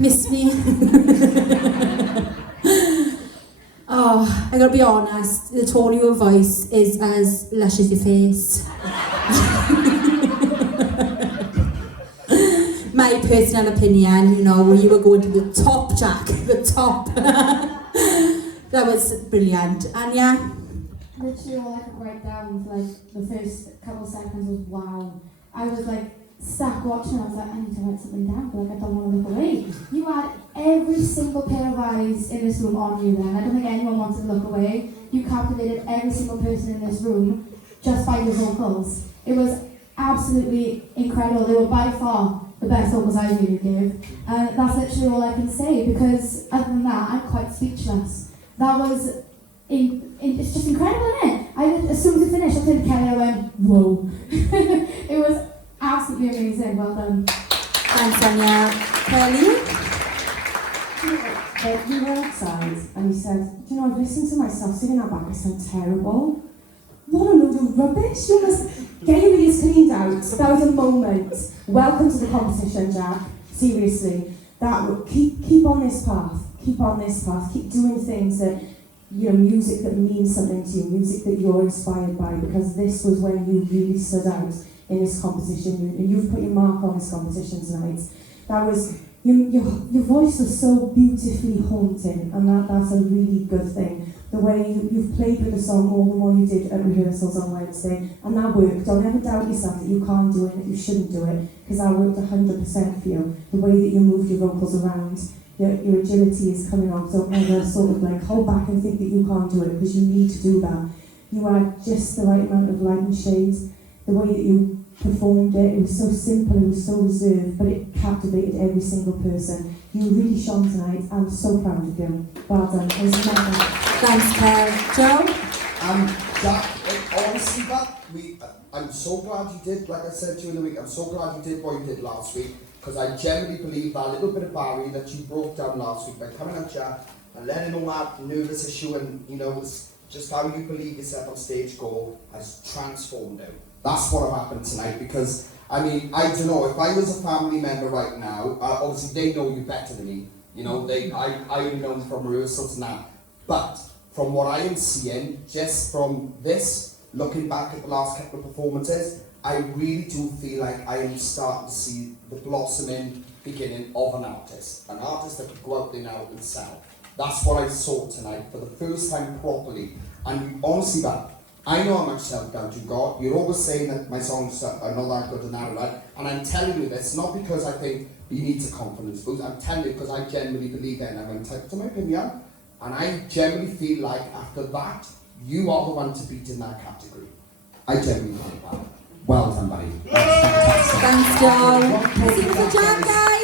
Miss me? Oh, I gotta be honest, the tone of your voice is as lush as your face. My personal opinion, you know, you were going to the top, Jack, the top. That was brilliant. And yeah. Literally all I could write down for like the first couple of seconds was wow. I was like stuck watching, I was like, I need to write something down, but like I don't want to look away. You had every single pair of eyes in this room on you then. I don't think anyone wanted to look away. You captivated every single person in this room just by your vocals. It was absolutely incredible. They were by far the best vocals I really gave. And that's literally all I can say, because other than that, I'm quite speechless. That was, it's just incredible, isn't it? As soon as it finished, I turned to Kelly and I went, whoa. It was absolutely amazing, well done. Thanks, Anya. Kelly? You were outside and you said, do you know, I've listened to myself singing that back, I sound terrible. What a load of rubbish. You must get your ears cleaned out. That was a moment. Welcome to the competition, Jack. Seriously. Keep on this path. Keep on this path. Keep doing things that, you know, music that means something to you, music that you're inspired by, because this was when you really stood out in this competition, and you've put your mark on this competition tonight. That was, your voice was so beautifully haunting, and that's a really good thing. The way you've played with the song all the more you did at rehearsals on Wednesday, and that worked. Don't ever doubt yourself that you can't do it, that you shouldn't do it, because that worked 100% for you. The way that you moved your vocals around, your agility is coming on. Don't ever sort of like hold back and think that you can't do it, because you need to do that. You had just the right amount of light and shade. The way that you performed it was so simple, it was so reserved, but it captivated every single person. You really shone tonight. I'm so proud of you. Well done. Thanks, Claire. Joe? Jack, honestly, I'm so glad you did, like I said to you in the week, I'm so glad you did what you did last week, because I genuinely believe that little bit of barrier that you broke down last week by coming at Jack and letting all that nervous issue and, you know, it's just how you believe yourself on stage go has transformed you. That's what happened tonight, because, I mean, I don't know, if I was a family member right now, obviously they know you better than me, you know, I only know them from rehearsals now, but from what I am seeing, just from this, looking back at the last couple of performances, I really do feel like I am starting to see the blossoming beginning of an artist that could go out there now and sell. That's what I saw tonight for the first time properly, and honestly, that I know how much self-doubt you got. You're always saying that my songs are not that good and that, right? And I'm telling you this, not because I think you need a confidence boost, I'm telling you because I genuinely believe that, and I'm entitled to my opinion, and I genuinely feel like after that, you are the one to beat in that category. I genuinely think that. Well done, buddy. Thanks, Joe. See you for Jack, guys.